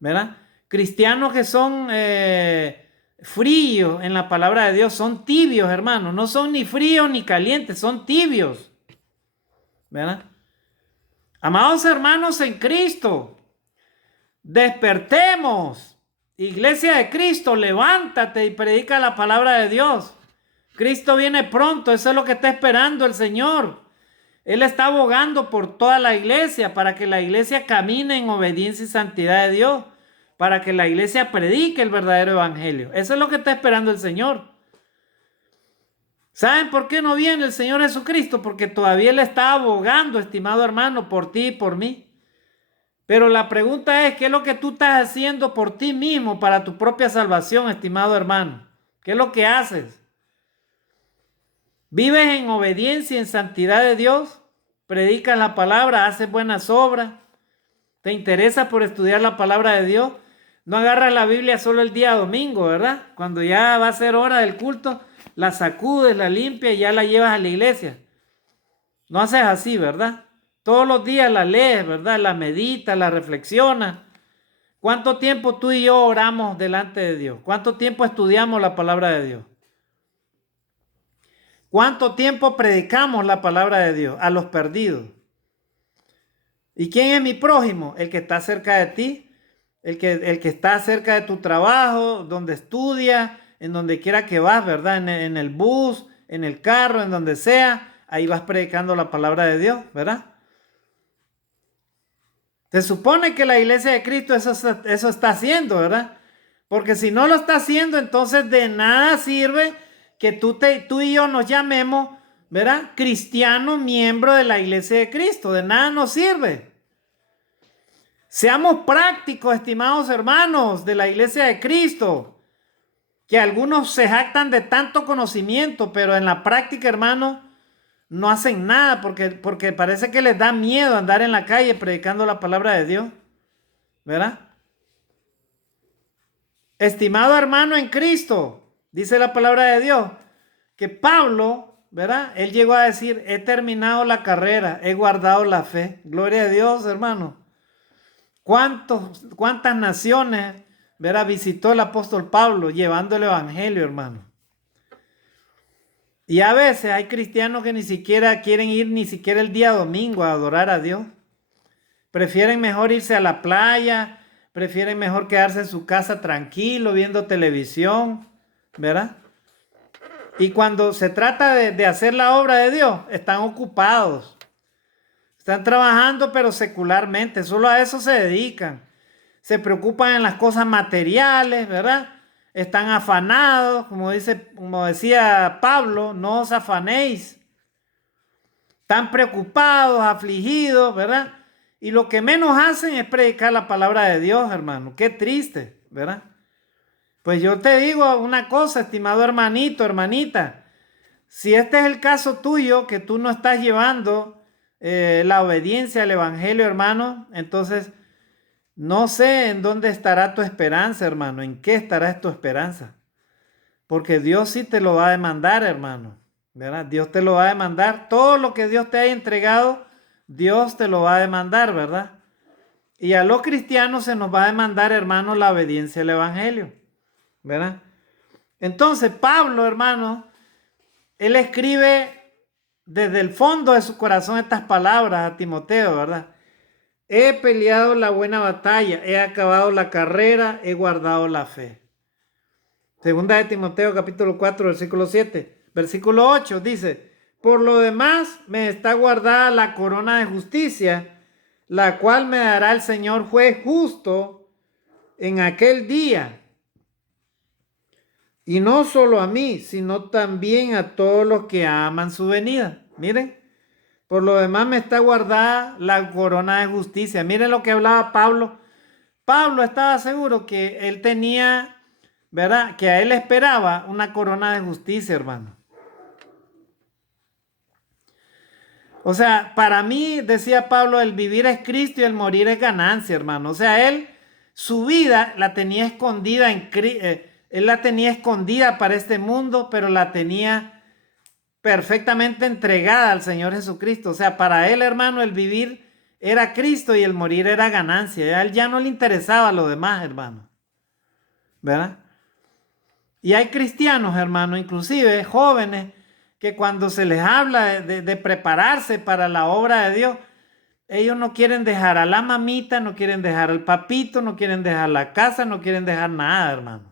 ¿Verdad? Cristianos que son fríos en la palabra de Dios, son tibios, hermano. No son ni fríos ni calientes, son tibios. ¿Verdad? Amados hermanos en Cristo, despertemos. Iglesia de Cristo, levántate y predica la palabra de Dios. Cristo viene pronto, eso es lo que está esperando el Señor. Él está abogando por toda la iglesia para que la iglesia camine en obediencia y santidad de Dios, para que la iglesia predique el verdadero evangelio. Eso es lo que está esperando el Señor. ¿Saben por qué no viene el Señor Jesucristo? Porque todavía Él está abogando, estimado hermano, por ti y por mí. Pero la pregunta es, ¿qué es lo que tú estás haciendo por ti mismo para tu propia salvación, estimado hermano? ¿Qué es lo que haces? ¿Vives en obediencia y en santidad de Dios? ¿Predicas la palabra? ¿Haces buenas obras? ¿Te interesa por estudiar la palabra de Dios? No agarras la Biblia solo el día domingo, ¿verdad? Cuando ya va a ser hora del culto, la sacudes, la limpias y ya la llevas a la iglesia. No haces así, ¿verdad? Todos los días la lees, ¿verdad? La meditas, la reflexionas. ¿Cuánto tiempo tú y yo oramos delante de Dios? ¿Cuánto tiempo estudiamos la palabra de Dios? ¿Cuánto tiempo predicamos la palabra de Dios a los perdidos? ¿Y quién es mi prójimo? El que está cerca de ti, el que está cerca de tu trabajo, donde estudias, en donde quiera que vas, ¿verdad? En el bus, en el carro, en donde sea, ahí vas predicando la palabra de Dios, ¿verdad? Se supone que la iglesia de Cristo eso está haciendo, ¿verdad? Porque si no lo está haciendo, entonces de nada sirve que tú y yo nos llamemos ¿verdad? Cristiano, miembro de la iglesia de Cristo. De nada nos sirve. Seamos prácticos, estimados hermanos de la iglesia de Cristo, que algunos se jactan de tanto conocimiento, pero en la práctica, hermanos, no hacen nada porque parece que les da miedo andar en la calle predicando la palabra de Dios, ¿verdad? Estimado hermano en Cristo, dice la palabra de Dios, que Pablo, ¿verdad? Él llegó a decir, he terminado la carrera, he guardado la fe. Gloria a Dios, hermano. ¿Cuántas naciones, ¿verdad? Visitó el apóstol Pablo llevando el evangelio, hermano? Y a veces hay cristianos que ni siquiera quieren ir ni siquiera el día domingo a adorar a Dios. Prefieren mejor irse a la playa, prefieren mejor quedarse en su casa tranquilo, viendo televisión, ¿verdad? Y cuando se trata de hacer la obra de Dios, están ocupados. Están trabajando, pero secularmente, solo a eso se dedican. Se preocupan en las cosas materiales, ¿verdad? Están afanados, como decía Pablo, no os afanéis. Están preocupados, afligidos, ¿verdad? Y lo que menos hacen es predicar la palabra de Dios, hermano. Qué triste, ¿verdad? Pues yo te digo una cosa, estimado hermanito, hermanita. Si este es el caso tuyo, que tú no estás llevando la obediencia al evangelio, hermano, entonces no sé en dónde estará tu esperanza, hermano. ¿En qué estará tu esperanza? Porque Dios sí te lo va a demandar, hermano, ¿verdad? Dios te lo va a demandar. Todo lo que Dios te haya entregado, Dios te lo va a demandar, ¿verdad? Y a los cristianos se nos va a demandar, hermano, la obediencia al evangelio, ¿verdad? Entonces, Pablo, hermano, él escribe desde el fondo de su corazón estas palabras a Timoteo, ¿verdad? He peleado la buena batalla, he acabado la carrera, he guardado la fe. Segunda de Timoteo capítulo 4, versículo 7. Versículo 8 dice, por lo demás me está guardada la corona de justicia, la cual me dará el Señor juez justo en aquel día. Y no solo a mí, sino también a todos los que aman su venida. Miren, por lo demás me está guardada la corona de justicia. Miren lo que hablaba Pablo. Pablo estaba seguro que él tenía, ¿verdad? Que a él esperaba una corona de justicia, hermano. O sea, para mí, decía Pablo, el vivir es Cristo y el morir es ganancia, hermano. O sea, él, su vida la tenía escondida él la tenía escondida para este mundo, pero la tenía perfectamente entregada al Señor Jesucristo. O sea, para él, hermano, el vivir era Cristo y el morir era ganancia. A él ya no le interesaba lo demás, hermano. ¿Verdad? Y hay cristianos, hermano, inclusive jóvenes, que cuando se les habla de prepararse para la obra de Dios, ellos no quieren dejar a la mamita, no quieren dejar al papito, no quieren dejar la casa, no quieren dejar nada, hermano.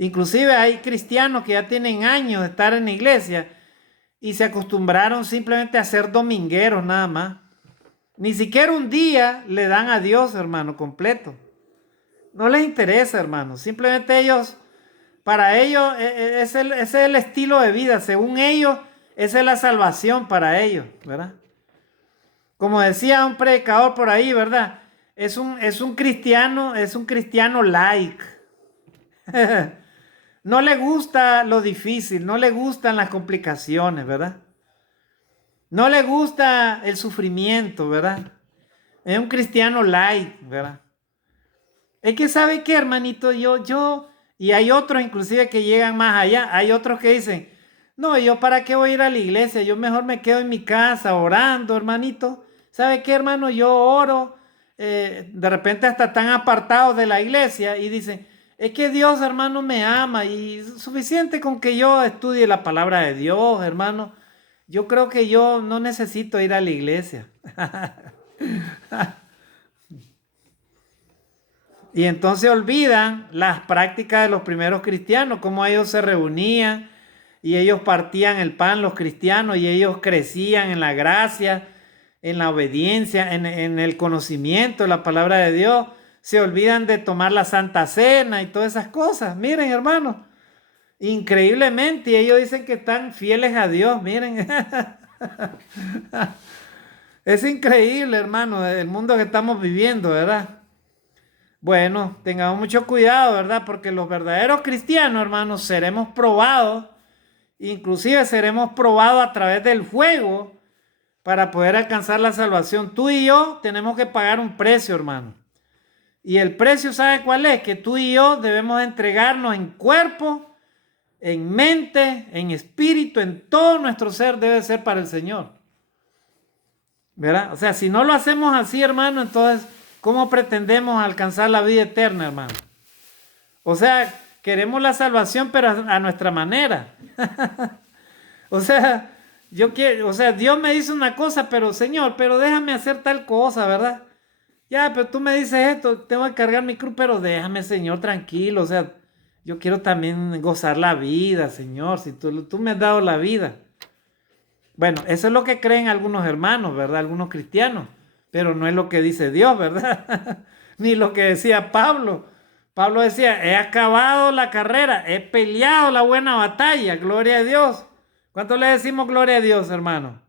Inclusive hay cristianos que ya tienen años de estar en la iglesia y se acostumbraron simplemente a ser domingueros nada más. Ni siquiera un día le dan a Dios, hermano, completo. No les interesa, hermano. Simplemente ellos, para ellos, ese es el estilo de vida. Según ellos, esa es la salvación para ellos, ¿verdad? Como decía un predicador por ahí, ¿verdad? Es un cristiano like. No le gusta lo difícil, no le gustan las complicaciones, ¿verdad? No le gusta el sufrimiento, ¿verdad? Es un cristiano light, ¿verdad? Es que sabe qué, hermanito, y hay otros inclusive que llegan más allá, hay otros que dicen, no, yo para qué voy a ir a la iglesia, yo mejor me quedo en mi casa orando, hermanito. ¿Sabe qué, hermano? Yo oro, de repente hasta están apartados de la iglesia y dicen, es que Dios, hermano, me ama y es suficiente con que yo estudie la palabra de Dios, hermano. Yo creo que yo no necesito ir a la iglesia. Y entonces olvidan las prácticas de los primeros cristianos, cómo ellos se reunían y ellos partían el pan, los cristianos, y ellos crecían en la gracia, en la obediencia, en el conocimiento de la palabra de Dios. Se olvidan de tomar la Santa Cena y todas esas cosas. Miren, hermanos, Increíblemente, y ellos dicen que están fieles a Dios, miren. Es increíble, hermano, el mundo que estamos viviendo, ¿verdad? Bueno, tengamos mucho cuidado, ¿verdad? Porque los verdaderos cristianos, hermanos, seremos probados, inclusive seremos probados a través del fuego para poder alcanzar la salvación. Tú y yo tenemos que pagar un precio, hermano. Y el precio, ¿sabe cuál es? Que tú y yo debemos entregarnos en cuerpo, en mente, en espíritu, en todo nuestro ser debe ser para el Señor. ¿Verdad? O sea, si no lo hacemos así, hermano, entonces, ¿cómo pretendemos alcanzar la vida eterna, hermano? O sea, queremos la salvación, pero a nuestra manera. O sea, yo quiero, o sea, Dios me dice una cosa, pero Señor, pero déjame hacer tal cosa, ¿verdad? Ya, pero tú me dices esto, tengo que cargar mi cruz, pero déjame, Señor, tranquilo. O sea, yo quiero también gozar la vida, Señor, si tú me has dado la vida. Bueno, eso es lo que creen algunos hermanos, ¿verdad? Algunos cristianos, pero no es lo que dice Dios, ¿verdad? Ni lo que decía Pablo. Pablo decía, he acabado la carrera, he peleado la buena batalla, gloria a Dios. ¿Cuánto le decimos gloria a Dios, hermano?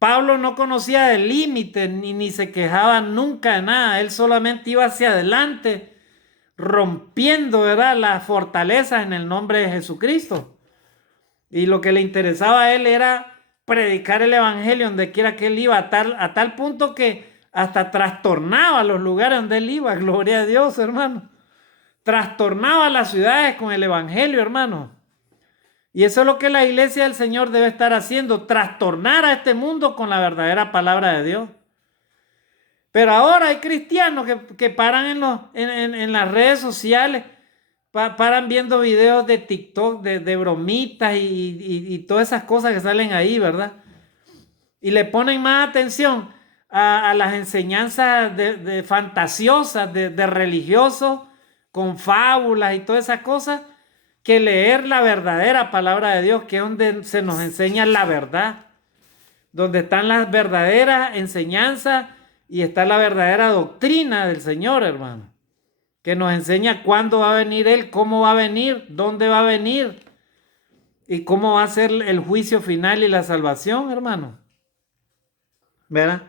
Pablo no conocía de límite ni se quejaba nunca de nada. Él solamente iba hacia adelante, rompiendo, ¿verdad?, las fortalezas en el nombre de Jesucristo. Y lo que le interesaba a él era predicar el evangelio donde quiera que él iba, a tal punto que hasta trastornaba los lugares donde él iba. Gloria a Dios, hermano. Trastornaba las ciudades con el evangelio, hermano. Y eso es lo que la iglesia del Señor debe estar haciendo, trastornar a este mundo con la verdadera palabra de Dios. Pero ahora hay cristianos que paran en las redes sociales, paran viendo videos de TikTok, de bromitas y todas esas cosas que salen ahí, ¿verdad? Y le ponen más atención a las enseñanzas de fantasiosas, de religiosos, con fábulas y todas esas cosas, que leer la verdadera palabra de Dios, que es donde se nos enseña la verdad, donde están las verdaderas enseñanzas y está la verdadera doctrina del Señor, hermano, que nos enseña cuándo va a venir Él, cómo va a venir, dónde va a venir y cómo va a ser el juicio final y la salvación, hermano. ¿Verdad?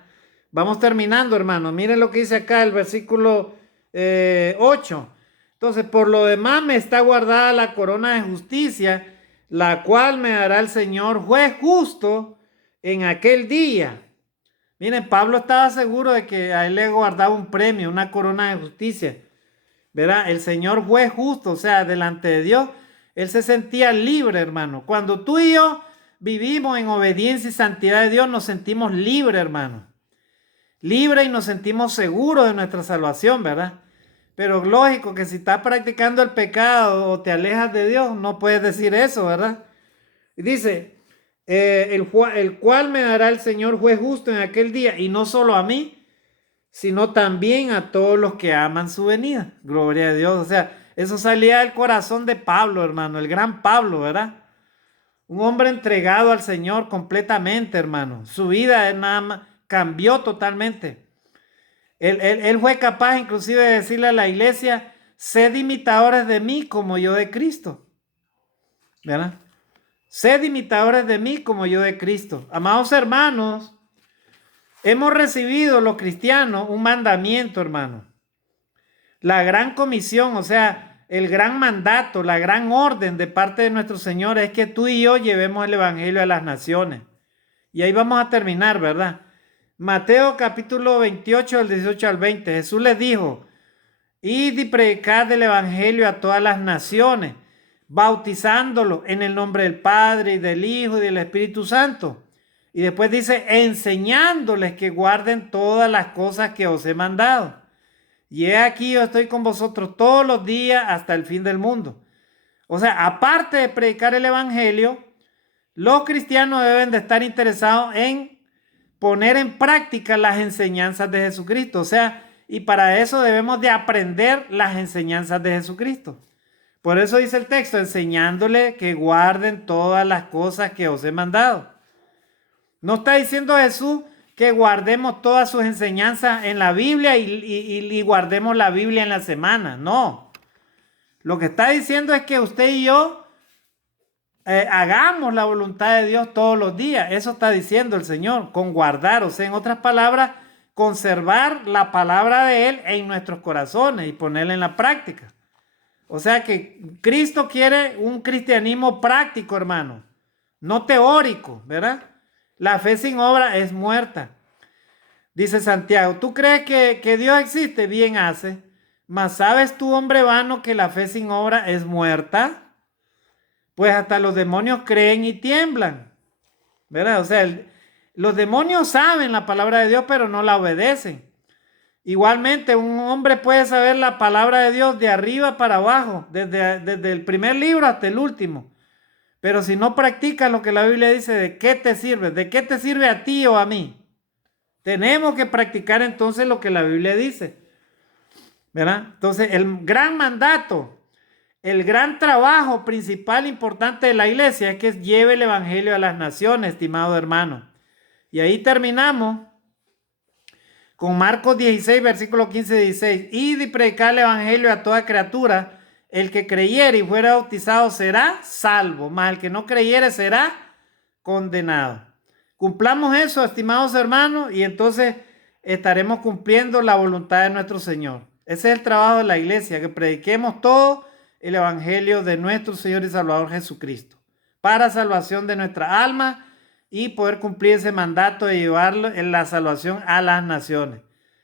Vamos terminando, hermano. Miren lo que dice acá el versículo 8. Entonces, por lo demás me está guardada la corona de justicia, la cual me dará el Señor juez justo en aquel día. Miren, Pablo estaba seguro de que a él le guardaba un premio, una corona de justicia. ¿Verdad? El Señor juez justo, o sea, delante de Dios, él se sentía libre, hermano. Cuando tú y yo vivimos en obediencia y santidad de Dios, nos sentimos libres, hermano. Libres y nos sentimos seguros de nuestra salvación, ¿verdad? Pero lógico que si estás practicando el pecado o te alejas de Dios, no puedes decir eso, ¿verdad? Y dice, el cual me dará el Señor juez justo en aquel día, y no solo a mí, sino también a todos los que aman su venida. Gloria a Dios. O sea, eso salía del corazón de Pablo, hermano, el gran Pablo, ¿verdad? Un hombre entregado al Señor completamente, hermano. Su vida nada más cambió totalmente. Él fue capaz inclusive de decirle a la iglesia, sed imitadores de mí como yo de Cristo. ¿Verdad? Sed imitadores de mí como yo de Cristo. Amados hermanos, hemos recibido los cristianos un mandamiento, hermano. La gran comisión, o sea, el gran mandato, la gran orden de parte de nuestro Señor es que tú y yo llevemos el evangelio a las naciones. Y ahí vamos a terminar, ¿verdad? Mateo capítulo 28, del 18 al 20. Jesús les dijo, id y predicad el evangelio a todas las naciones, bautizándolo en el nombre del Padre y del Hijo y del Espíritu Santo. Y después dice, enseñándoles que guarden todas las cosas que os he mandado. Y he aquí yo estoy con vosotros todos los días hasta el fin del mundo. O sea, aparte de predicar el evangelio, los cristianos deben de estar interesados en poner en práctica las enseñanzas de Jesucristo. O sea, y para eso debemos de aprender las enseñanzas de Jesucristo. Por eso dice el texto, enseñándole que guarden todas las cosas que os he mandado. No está diciendo Jesús que guardemos todas sus enseñanzas en la Biblia y guardemos la Biblia en la semana. No. Lo que está diciendo es que usted y yo hagamos la voluntad de Dios todos los días. Eso está diciendo el Señor, con guardar, o sea, en otras palabras, conservar la palabra de Él en nuestros corazones y ponerla en la práctica. O sea que Cristo quiere un cristianismo práctico, hermano, no teórico, ¿verdad? La fe sin obra es muerta. Dice Santiago, ¿tú crees que Dios existe? Bien hace. Mas ¿sabes tú, hombre vano, que la fe sin obra es muerta? Pues hasta los demonios creen y tiemblan, ¿verdad? O sea, los demonios saben la palabra de Dios, pero no la obedecen. Igualmente, un hombre puede saber la palabra de Dios de arriba para abajo, desde el primer libro hasta el último. Pero si no practicas lo que la Biblia dice, ¿de qué te sirve? ¿De qué te sirve a ti o a mí? Tenemos que practicar entonces lo que la Biblia dice, ¿verdad? Entonces, el gran mandato, el gran trabajo principal importante de la iglesia es que lleve el evangelio a las naciones, estimado hermano. Y ahí terminamos con Marcos 16, versículo 15-16. Id y predicar el evangelio a toda criatura. El que creyere y fuera bautizado será salvo, mas el que no creyere será condenado. Cumplamos eso, estimados hermanos, y entonces estaremos cumpliendo la voluntad de nuestro Señor. Ese es el trabajo de la iglesia, que prediquemos todo el evangelio de nuestro Señor y Salvador Jesucristo, para salvación de nuestra alma y poder cumplir ese mandato de llevarlo en la salvación a las naciones.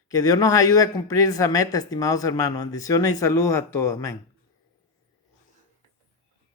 Que Dios nos ayude a cumplir esa meta, estimados hermanos. Bendiciones y saludos a todos. Amén.